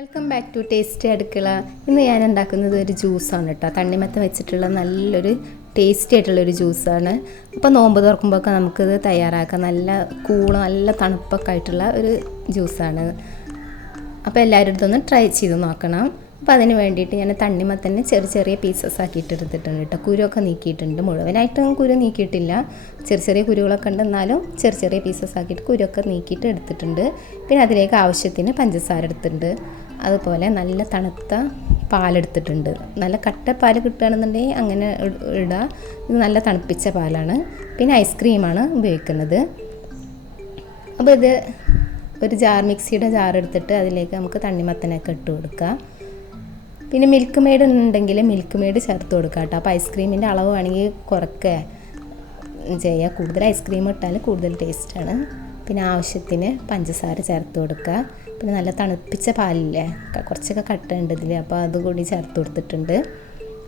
Welcome back to tasty അടുക്കള. ഇന്ന് ഞാൻ ഉണ്ടാക്കുന്നത് ഒരു ജ്യൂസാണ് കേട്ടോ. തണ്ണിമത്തൻ വെച്ചിട്ടുള്ള നല്ലൊരു ടേസ്റ്റി ആയിട്ടുള്ളൊരു ജ്യൂസാണ്. അപ്പോൾ നോമ്പ് തുറക്കുമ്പോഴൊക്കെ നമുക്കിത് തയ്യാറാക്കാം. നല്ല തണുപ്പൊക്കെ ആയിട്ടുള്ള ഒരു ജ്യൂസാണ്. അപ്പോൾ എല്ലാവരും ഇതൊന്ന് ട്രൈ ചെയ്ത് നോക്കണം. അപ്പോൾ അതിന് വേണ്ടിയിട്ട് ഞാൻ തണ്ണിമത്തന്നെ ചെറിയ പീസസ് ആക്കിയിട്ട് എടുത്തിട്ടുണ്ട് കേട്ടോ. കുരുവൊക്കെ നീക്കിയിട്ടുണ്ട്. മുഴുവനായിട്ടും കുരു നീക്കിയിട്ടില്ല. ചെറിയ കുരുകളൊക്കെ ഉണ്ട്, എന്നാലും ചെറിയ പീസസ് ആക്കിയിട്ട് കുരുവൊക്കെ നീക്കിയിട്ട് എടുത്തിട്ടുണ്ട്. പിന്നെ അതിലേക്ക് ആവശ്യത്തിന് പഞ്ചസാര എടുത്തിട്ടുണ്ട്. അതുപോലെ നല്ല തണുത്ത പാലെടുത്തിട്ടുണ്ട്. നല്ല കട്ട പാൽ കിട്ടുകയാണെന്നുണ്ടെങ്കിൽ അങ്ങനെ ഇടുക. ഇത് നല്ല തണുപ്പിച്ച പാലാണ്. പിന്നെ ഐസ്ക്രീമാണ് ഉപയോഗിക്കുന്നത്. അപ്പോൾ ഇത് ഒരു മിക്സിയുടെ ജാർ എടുത്തിട്ട് അതിലേക്ക് നമുക്ക് തണ്ണിമത്തനൊക്കെ ഇട്ട് കൊടുക്കുക. പിന്നെ മിൽക്ക് മെയ്ഡ് ഉണ്ടെങ്കിൽ മിൽക്ക് മെയ്ഡ് ചേർത്ത് കൊടുക്കുക കേട്ടോ. അപ്പോൾ ഐസ്ക്രീമിൻ്റെ അളവ് വേണമെങ്കിൽ കുറയ്ക്കുക ചെയ്യുക. കൂടുതൽ ഐസ്ക്രീം ഇട്ടാൽ കൂടുതൽ ടേസ്റ്റാണ്. പിന്നെ ആവശ്യത്തിന് പഞ്ചസാര ചേർത്ത് കൊടുക്കുക. പിന്നെ നല്ല തണുപ്പിച്ച പാലില്ലേ, കുറച്ചൊക്കെ കട്ട ഉണ്ട് ഇതിൽ, അപ്പോൾ അതുകൂടി ചേർത്ത് കൊടുത്തിട്ടുണ്ട്.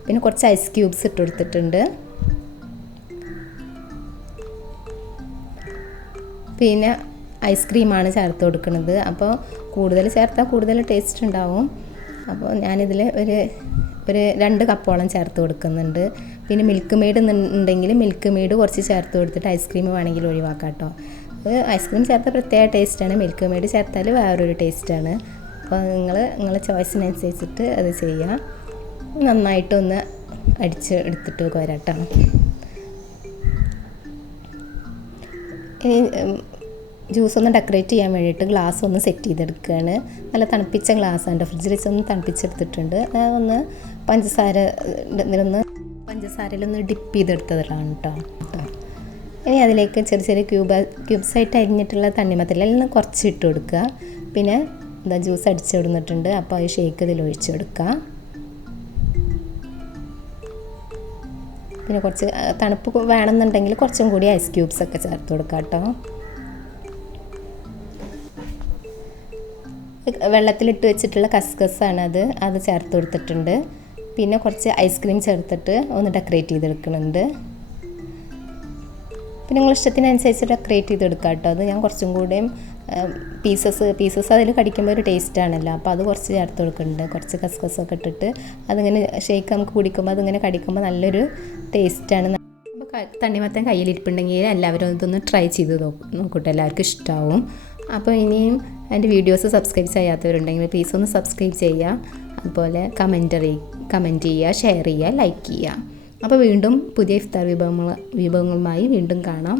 പിന്നെ കുറച്ച് ഐസ് ക്യൂബ്സ് ഇട്ട് കൊടുത്തിട്ടുണ്ട്. പിന്നെ ഐസ്ക്രീമാണ് ചേർത്ത് കൊടുക്കുന്നത്. അപ്പോൾ കൂടുതൽ ചേർത്താൽ കൂടുതൽ ടേസ്റ്റ് ഉണ്ടാവും. അപ്പോൾ ഞാനിതിൽ ഒരു 2 കപ്പോളം ചേർത്ത് കൊടുക്കുന്നുണ്ട്. പിന്നെ മിൽക്ക് മെയ്ഡ് ഉണ്ടെങ്കിൽ മിൽക്ക് മെയ്ഡ് കുറച്ച് ചേർത്ത് കൊടുത്തിട്ട് ഐസ്ക്രീം വേണമെങ്കിൽ ഒഴിവാക്കാം കേട്ടോ. ഐസ്ക്രീം ചേർത്ത പ്രത്യേക ടേസ്റ്റാണ്, മിൽക്ക് മെയ്ഡ് ചേർത്താൽ വേറൊരു ടേസ്റ്റാണ്. അപ്പോൾ നിങ്ങളെ ചോയ്സിനനുസരിച്ചിട്ട് അത് ചെയ്യുക. നന്നായിട്ടൊന്ന് അടിച്ച് എടുത്തിട്ട് വരാട്ടോ. ഇനി ജ്യൂസ് ഒന്ന് ഡെക്കറേറ്റ് ചെയ്യാൻ വേണ്ടിയിട്ട് ഗ്ലാസ് ഒന്ന് സെറ്റ് ചെയ്തെടുക്കുകയാണ്. നല്ല തണുപ്പിച്ച ഗ്ലാസ്സാണ്, ഫ്രിഡ്ജിൽ വെച്ചൊന്ന് തണുപ്പിച്ചെടുത്തിട്ടുണ്ട്. ഒന്ന് പഞ്ചസാരയിലൊന്ന് ഡിപ്പ് ചെയ്തെടുത്തതാണ് കേട്ടോ. ഇനി അതിലേക്ക് ചെറിയ ക്യൂബ്സായിട്ട് അരിഞ്ഞിട്ടുള്ള തണ്ണിമത്തലെല്ലാം കുറച്ച് ഇട്ട് കൊടുക്കുക. പിന്നെ ജ്യൂസ് അടിച്ച് കൊടുത്തിട്ടുണ്ട്. അപ്പോൾ ഈ ഷേക്ക് ഇതിൽ ഒഴിച്ച് കൊടുക്കുക. പിന്നെ കുറച്ച് തണുപ്പ് വേണമെന്നുണ്ടെങ്കിൽ കുറച്ചും കൂടി ഐസ് ക്യൂബ്സൊക്കെ ചേർത്ത് കൊടുക്കുക കേട്ടോ. വെള്ളത്തിലിട്ട് വെച്ചിട്ടുള്ള കസ്കസാണ് അത് ചേർത്ത് കൊടുത്തിട്ടുണ്ട്. പിന്നെ കുറച്ച് ഐസ്ക്രീം ചേർത്തിട്ട് ഒന്ന് ഡെക്കറേറ്റ് ചെയ്തെടുക്കുന്നുണ്ട്. പിന്നെ നിങ്ങൾ ഇഷ്ടത്തിനനുസരിച്ച് ഡെക്കറേറ്റ് ചെയ്തെടുക്കുക കേട്ടോ. അത് ഞാൻ കുറച്ചും കൂടെയും പീസസ് അതിൽ കടിക്കുമ്പോൾ ഒരു ടേസ്റ്റാണല്ലോ, അപ്പോൾ അത് കുറച്ച് ചേർത്ത് കൊടുക്കുന്നുണ്ട്. കുറച്ച് കസ്കസൊക്കെ ഇട്ടിട്ട് അതിങ്ങനെ ഷേക്ക് നമുക്ക് കുടിക്കുമ്പോൾ അതിങ്ങനെ കടിക്കുമ്പോൾ നല്ലൊരു ടേസ്റ്റാണ്. അപ്പോൾ തണ്ണിമത്തൻ കയ്യിലിരിപ്പുണ്ടെങ്കിൽ എല്ലാവരും ഇതൊന്ന് ട്രൈ ചെയ്ത് നോക്കട്ടെ, എല്ലാവർക്കും ഇഷ്ടമാവും. അപ്പോൾ ഇനിയും എൻ്റെ വീഡിയോസ് സബ്സ്ക്രൈബ് ചെയ്യാത്തവരുണ്ടെങ്കിൽ പ്ലീസ് ഒന്ന് സബ്സ്ക്രൈബ് ചെയ്യുക. അതുപോലെ കമൻറ്റ് ചെയ്യുക, ഷെയർ ചെയ്യുക, ലൈക്ക് ചെയ്യുക. അപ്പോൾ വീണ്ടും പുതിയ ഇഫ്താർ വിഭവങ്ങളുമായി വീണ്ടും കാണാം.